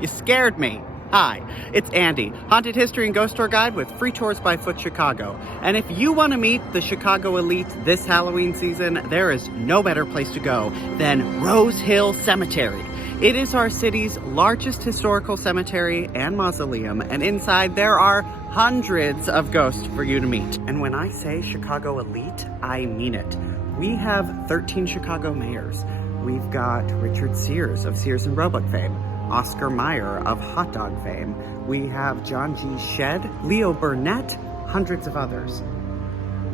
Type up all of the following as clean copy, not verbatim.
You scared me. Hi, it's Andy, Haunted History and Ghost Tour Guide with Free Tours by Foot Chicago. And if you want to meet the Chicago elite this Halloween season, there is no better place to go than Rose Hill Cemetery. It is our city's largest historical cemetery and mausoleum, and inside there are hundreds of ghosts for you to meet. And when I say Chicago elite, I mean it. We have 13 Chicago mayors. We've got Richard Sears of Sears and Roebuck fame, Oscar Mayer of hot dog fame. We have John G. Shedd, Leo Burnett, hundreds of others.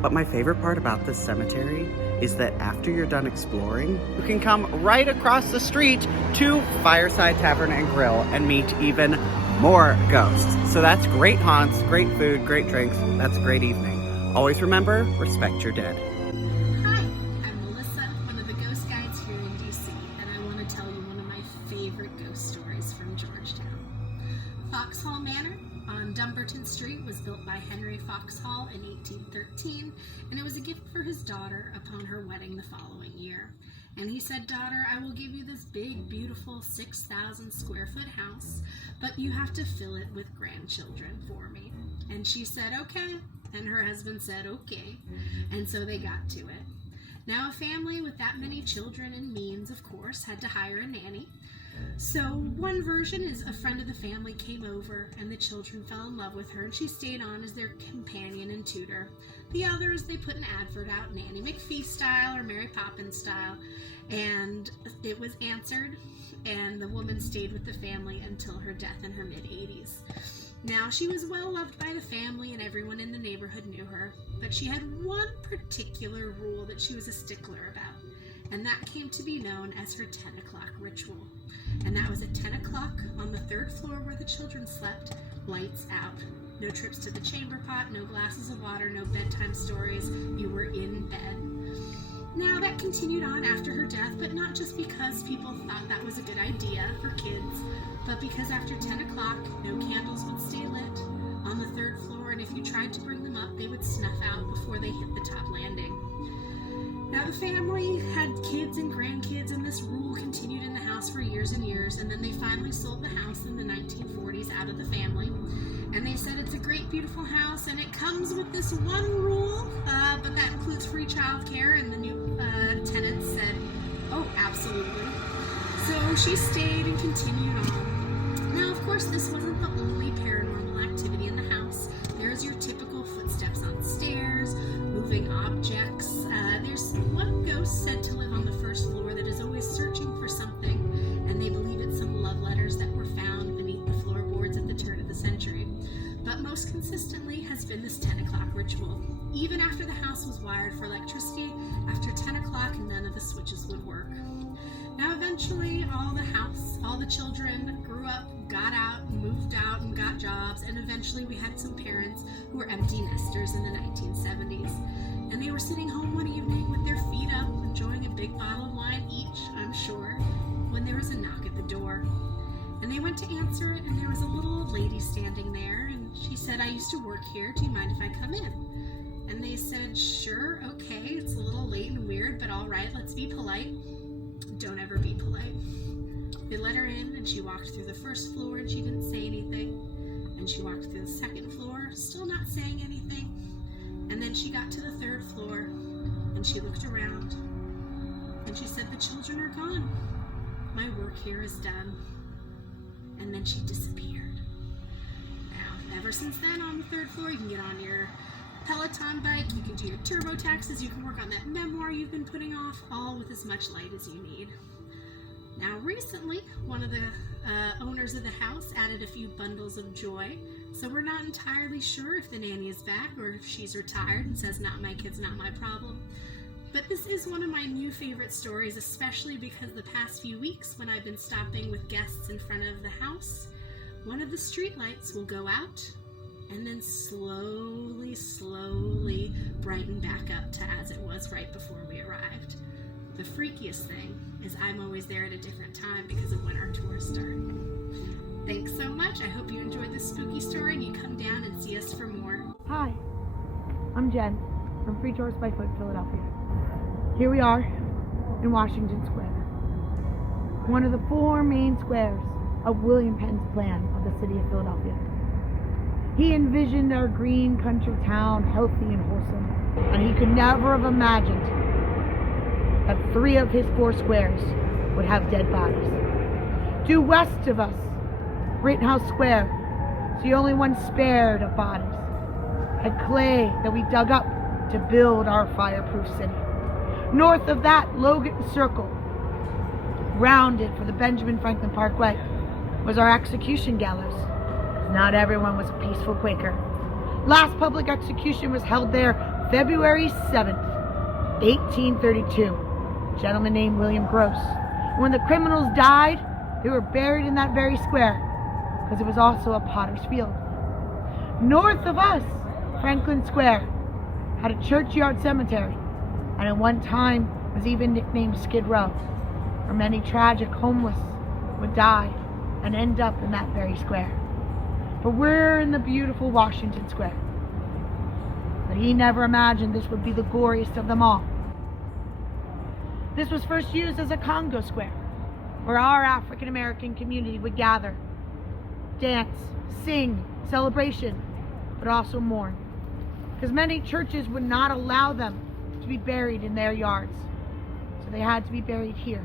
But my favorite part about this cemetery is that after you're done exploring, you can come right across the street to Fireside Tavern and Grill and meet even more ghosts. So that's great haunts, great food, great drinks. That's a great evening. Always remember, respect your dead. Hi, I'm Melissa, one of the ghost guides here in DC, and I want to tell you one of my favorite ghost stories from Georgetown. Foxhall Manor on Dumbarton Street was built by Henry Foxhall in 1813, and it was a gift for his daughter upon her wedding the following year. And he said, "Daughter, I will give you this big, beautiful 6,000 square foot house, but you have to fill it with grandchildren for me." And she said, "Okay," and her husband said, "Okay," and so they got to it. Now, a family with that many children and means, of course, had to hire a nanny. So one version is a friend of the family came over and the children fell in love with her and she stayed on as their companion and tutor. The others, they put an advert out, Nanny McPhee style or Mary Poppins style, and it was answered, and the woman stayed with the family until her death in her mid-80s. Now, she was well loved by the family and everyone in the neighborhood knew her, but she had one particular rule that she was a stickler about, and that came to be known as her 10 o'clock ritual. And that was at 10 o'clock on the third floor where the children slept, lights out. No trips to the chamber pot, no glasses of water, no bedtime stories. You were in bed. Now, that continued on after her death, but not just because people thought that was a good idea for kids, but because after 10 o'clock, no candles would stay lit on the third floor, and if you tried to bring them up, they would snuff out before they hit the top landing. Now, the family had kids and grandkids, and this rule continued in the house for years and years, and then they finally sold the house in the 1940s out of the family. And they said it's a great, beautiful house, and it comes with this one rule, but that includes free childcare, and the new tenants said, "Oh, absolutely." So she stayed and continued on. Now, of course, this wasn't the only paranormal activity in the house. There's your typical footsteps on stairs, moving objects. There's one ghost said to live on the first floor that is always searching for something, and they believe it's some love letters that were found beneath the floorboards at the turn of the century. But most consistently has been this 10 o'clock ritual. Even after the house was wired for electricity, after 10 o'clock, none of the switches would work. Now, eventually, all the children grew up, got out, moved out, and got jobs, and eventually we had some parents who were empty nesters in the 1970s. And they were sitting home one evening with their feet up, enjoying a big bottle of wine each, I'm sure, when there was a knock at the door. And they went to answer it, and there was a little old lady standing there, and she said, "I used to work here. Do you mind if I come in?" And they said, "Sure, okay, it's a little late and weird, but all right, let's be polite." Don't ever be polite. They let her in, and she walked through the first floor, and she didn't say anything. And she walked through the second floor, still not saying anything. And then she got to the third floor, and she looked around, and she said, "The children are gone. My work here is done." And then she disappeared. Now, ever since then, on the third floor, you can get on your Peloton bike, you can do your turbo taxes, you can work on that memoir you've been putting off, all with as much light as you need. Now, recently, one of the owners of the house added a few bundles of joy, so we're not entirely sure if the nanny is back or if she's retired and says, "Not my kids, not my problem." But this is one of my new favorite stories, especially because the past few weeks when I've been stopping with guests in front of the house, one of the street lights will go out and then slowly brighten back up to as it was right before we arrived. The freakiest thing is I'm always there at a different time because of when our tours start. Thanks so much. I hope you enjoyed this spooky story and you come down and see us for more. Hi, I'm Jen from Free Tours by Foot, Philadelphia. Here we are in Washington Square, one of the four main squares of William Penn's plan of the city of Philadelphia. He envisioned our green country town healthy and wholesome, and he could never have imagined that 3 of his 4 squares would have dead bodies. Due west of us, Rittenhouse Square is the only one spared of bodies, had clay that we dug up to build our fireproof city. North of that, Logan Circle, rounded for the Benjamin Franklin Parkway, was our execution gallows. Not everyone was a peaceful Quaker. Last public execution was held there February 7th, 1832. A gentleman named William Gross. When the criminals died, they were buried in that very square, because it was also a potter's field. North of us, Franklin Square had a churchyard cemetery, and at one time was even nicknamed Skid Row, where many tragic homeless would die and end up in that very square. But we're in the beautiful Washington Square. But he never imagined this would be the goriest of them all. This was first used as a Congo Square, where our African American community would gather, dance, sing, celebration, but also mourn, because many churches would not allow them to be buried in their yards, so they had to be buried here.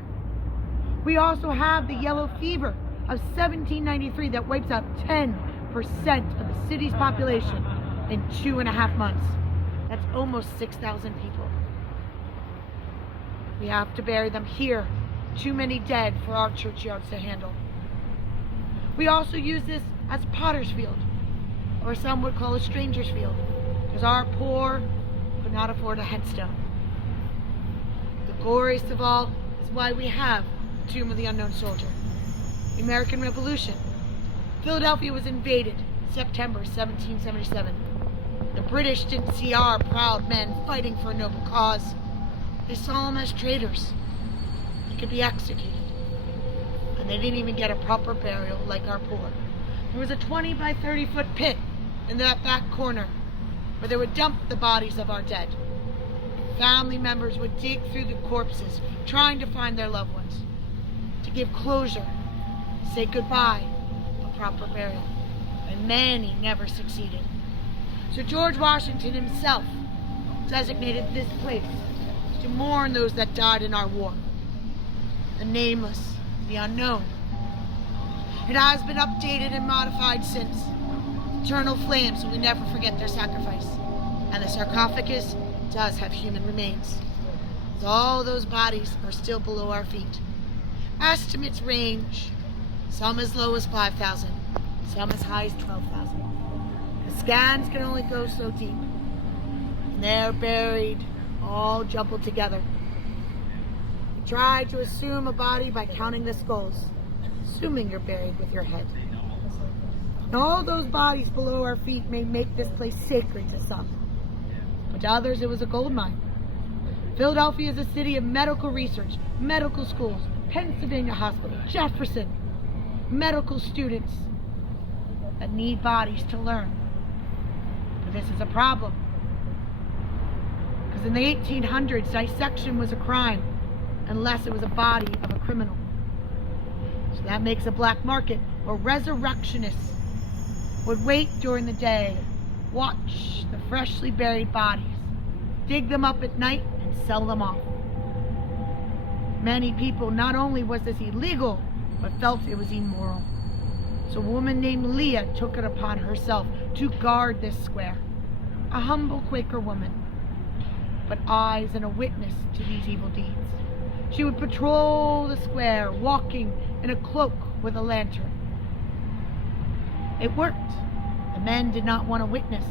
We also have the yellow fever of 1793 that wipes out 10% of the city's population in 2.5 months. That's almost 6,000 people. We have to bury them here. Too many dead for our churchyards to handle. We also use this as potter's field, or some would call a stranger's field, because our poor could not afford a headstone. The goriest of all is why we have the Tomb of the Unknown Soldier. The American Revolution. Philadelphia was invaded September 1777. The British didn't see our proud men fighting for a noble cause. They saw them as traitors. They could be executed. And they didn't even get a proper burial like our poor. There was a 20 by 30 foot pit in that back corner where they would dump the bodies of our dead. Family members would dig through the corpses trying to find their loved ones, to give closure, say goodbye, a proper burial. And many never succeeded. So George Washington himself designated this place to mourn those that died in our war. The nameless, the unknown. It has been updated and modified since. Eternal flames, so we never forget their sacrifice. And the sarcophagus does have human remains. As all those bodies are still below our feet. Estimates range, some as low as 5,000, some as high as 12,000. The scans can only go so deep. And they're buried, all jumbled together. We try to assume a body by counting the skulls, assuming you're buried with your head. And all those bodies below our feet may make this place sacred to some, but to others it was a gold mine. Philadelphia is a city of medical research, medical schools, Pennsylvania Hospital, Jefferson, medical students that need bodies to learn. But this is a problem, because in the 1800s, dissection was a crime unless it was a body of a criminal. So that makes a black market where resurrectionists would wait during the day, watch the freshly buried bodies, dig them up at night, and sell them off. Many people, not only was this illegal, but felt it was immoral. So a woman named Leah took it upon herself to guard this square. A humble Quaker woman, but eyes and a witness to these evil deeds. She would patrol the square, walking in a cloak with a lantern. It worked. The men did not want to witness.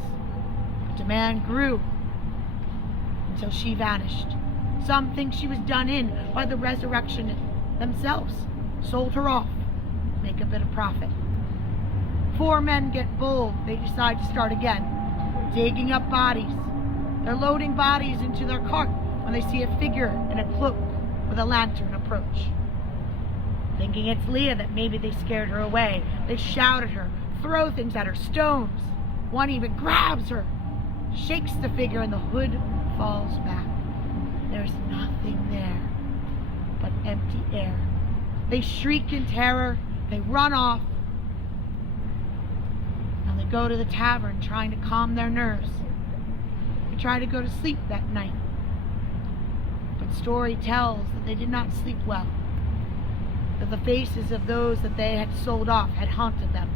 But demand grew until she vanished. Some think she was done in by the resurrectionists themselves, sold her off, make a bit of profit. 4 men get bold. They decide to start again, digging up bodies. They're loading bodies into their cart when they see a figure in a cloak with a lantern approach. Thinking it's Leah, that maybe they scared her away. They shout at her, throw things at her, stones. One even grabs her, shakes the figure, and the hood falls back. There's nothing there but empty air. They shriek in terror, They run off and they go to the tavern trying to calm their nerves. They try to go to sleep that night. But story tells that they did not sleep well, that the faces of those that they had sold off had haunted them,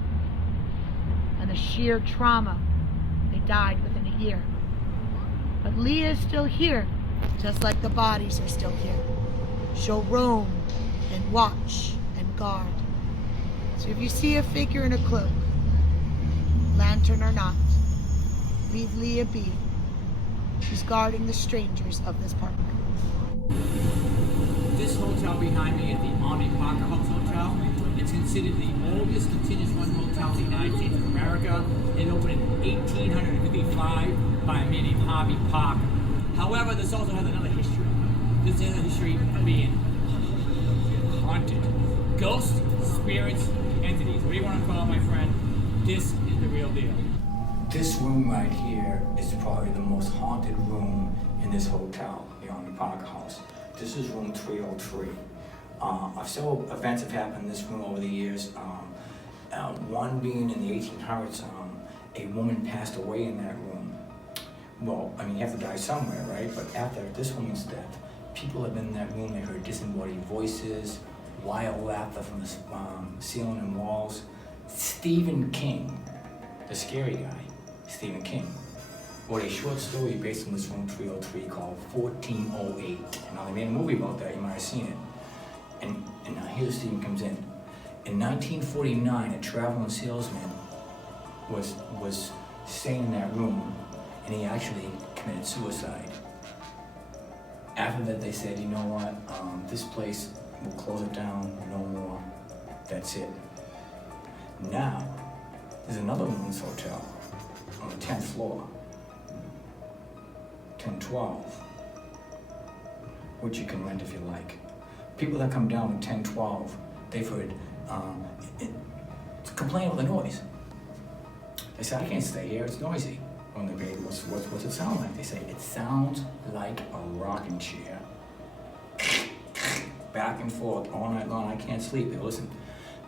and the sheer trauma, they died within a year. But Leah is still here, just like the bodies are still here. She'll roam and watch and guard. So if you see a figure in a cloak, lantern or not, leave Leah be. She's guarding the strangers of this park. This hotel behind me is the Army Parker House Hotel. It's considered the oldest continuous run hotel in the United States of America. It opened in 1855 by a man named Harvey Parker. However, this also has another history. This has a history of being haunted. Ghosts, spirits, entities, what do you want to call it, my friend? This is the real deal. This room right here is probably the most haunted room in this hotel, the Army Parker House. This is room 303. Several events have happened in this room over the years. One being in the 1800s, a woman passed away in that room. Well, I mean, you have to die somewhere, right? But after this woman's death, people have been in that room. They heard disembodied voices, wild laughter from the ceiling and walls. Stephen King, the scary guy, Stephen King, wrote a short story based on this room 303 called 1408. And now they made a movie about that, you might have seen it. And now here's Stephen comes in. In 1949, a traveling salesman was staying in that room, and he actually committed suicide. After that, they said, you know what, this place, we'll close it down, no more, that's it. Now, there's another women's hotel on the 10th floor, 1012, which you can rent if you like. People that come down with 1012, they've heard complain about the noise. They say, I can't stay here, it's noisy. When they say, what's it sound like? They say, it sounds like a rocking chair. Back and forth all night long, I can't sleep. Hey, listen,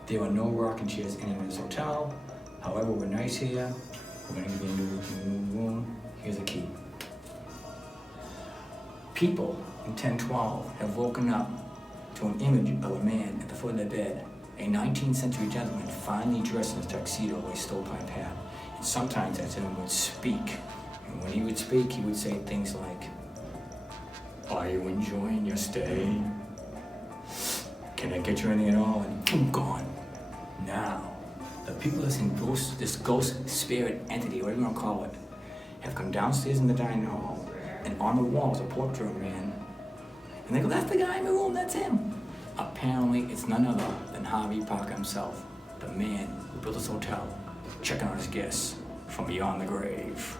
there are no rocking chairs in this hotel. However, we're nice here. We're gonna give you a new room. Here's a key. People in 1012 have woken up to an image of a man at the foot of the bed. A 19th century gentleman finely dressed in a tuxedo with a stovepipe hat. And sometimes that gentleman would speak. And when he would speak, he would say things like, are you enjoying your stay? Can I get you anything at all? And boom, gone. Now, the people that's in this ghost spirit entity, whatever you want to call it, have come downstairs in the dining hall, and on the wall is a portrait of a man. And they go, that's the guy in the room, that's him. Apparently, it's none other than Harvey Parker himself, the man who built this hotel, checking on his guests from beyond the grave.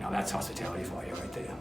Now that's hospitality for you right there.